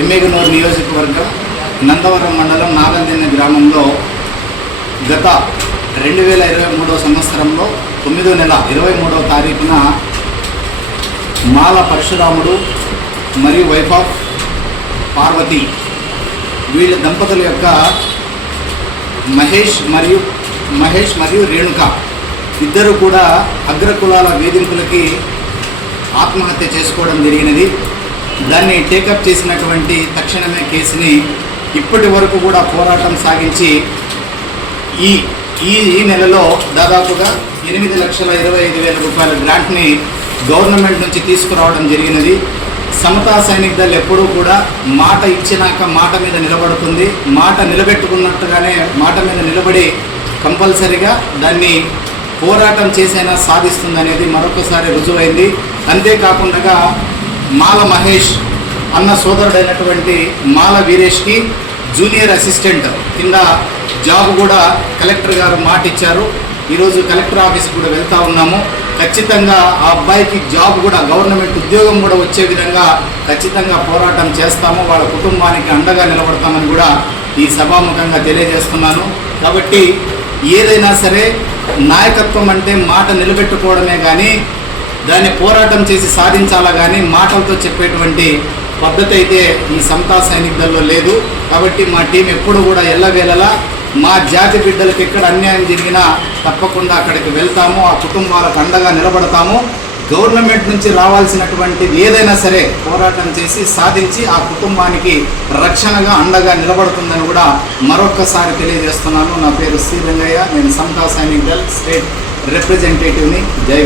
ఎమ్మెగనూరు నియోజకవర్గం నందవరం మండలం నాగందిన్న గ్రామంలో గత రెండు వేల ఇరవై మూడవ సంవత్సరంలో తొమ్మిదో నెల ఇరవై మూడవ తారీఖున మాల పరశురాముడు మరియు వైఫ్ ఆఫ్ పార్వతి వీళ్ళ దంపతుల యొక్క మహేష్ మరియు మహేష్ మరియు రేణుక ఇద్దరు కూడా అగ్రకులాల వేధింపులకి ఆత్మహత్య చేసుకోవడం జరిగినది. దాన్ని టేకప్ చేసినటువంటి తక్షణమే కేసుని ఇప్పటి వరకు కూడా పోరాటం సాగించి ఈ ఈ ఈ నెలలో దాదాపుగా ఎనిమిది లక్షల ఇరవై ఐదు వేల రూపాయల గ్రాంట్ని గవర్నమెంట్ నుంచి తీసుకురావడం జరిగినది. సమతా సైనిక దళ ఎప్పుడూ కూడా మాట ఇచ్చినాక మాట మీద నిలబడుతుంది. మాట నిలబెట్టుకున్నట్టుగానే మాట మీద నిలబడి కంపల్సరిగా దాన్ని పోరాటం చేసైనా సాధిస్తుంది అనేది మరొకసారి రుజువైంది. అంతేకాకుండా మాల మహేష్ అన్న సోదరుడైనటువంటి మాల వీరేష్కి జూనియర్ అసిస్టెంట్ కింద జాబ్ కూడా కలెక్టర్ గారు మాట ఇచ్చారు ఈరోజు కలెక్టర్ ఆఫీస్కి కూడా వెళ్తా ఉన్నాము. ఖచ్చితంగా ఆ అబ్బాయికి జాబ్ కూడా గవర్నమెంట్ ఉద్యోగం కూడా వచ్చే విధంగా ఖచ్చితంగా పోరాటం చేస్తాము. వాళ్ళ కుటుంబానికి అండగా నిలబడతామని కూడా ఈ సభాముఖంగా తెలియజేస్తున్నాను. కాబట్టి ఏదైనా సరే నాయకత్వం అంటే మాట నిలబెట్టుకోవడమే కానీ దాన్ని పోరాటం చేసి సాధించాలా కానీ మాటలతో చెప్పేటువంటి పద్ధతి అయితే ఈ సమతా సైనిక్ దళలో లేదు. కాబట్టి మా టీం ఎప్పుడు కూడా ఎల్లవేళలా మా జాతి బిడ్డలకు ఎక్కడ అన్యాయం జరిగినా తప్పకుండా అక్కడికి వెళ్తాము. ఆ కుటుంబాలకు అండగా నిలబడతాము. గవర్నమెంట్ నుంచి రావాల్సినటువంటి ఏదైనా సరే పోరాటం చేసి సాధించి ఆ కుటుంబానికి రక్షణగా అండగా నిలబడుతుందని కూడా మరొక్కసారి తెలియజేస్తున్నాను. నా పేరు శ్రీరంగయ్య నేను సమతా సైనిక్ దళ్ స్టేట్ రిప్రజెంటేటివ్ని. జై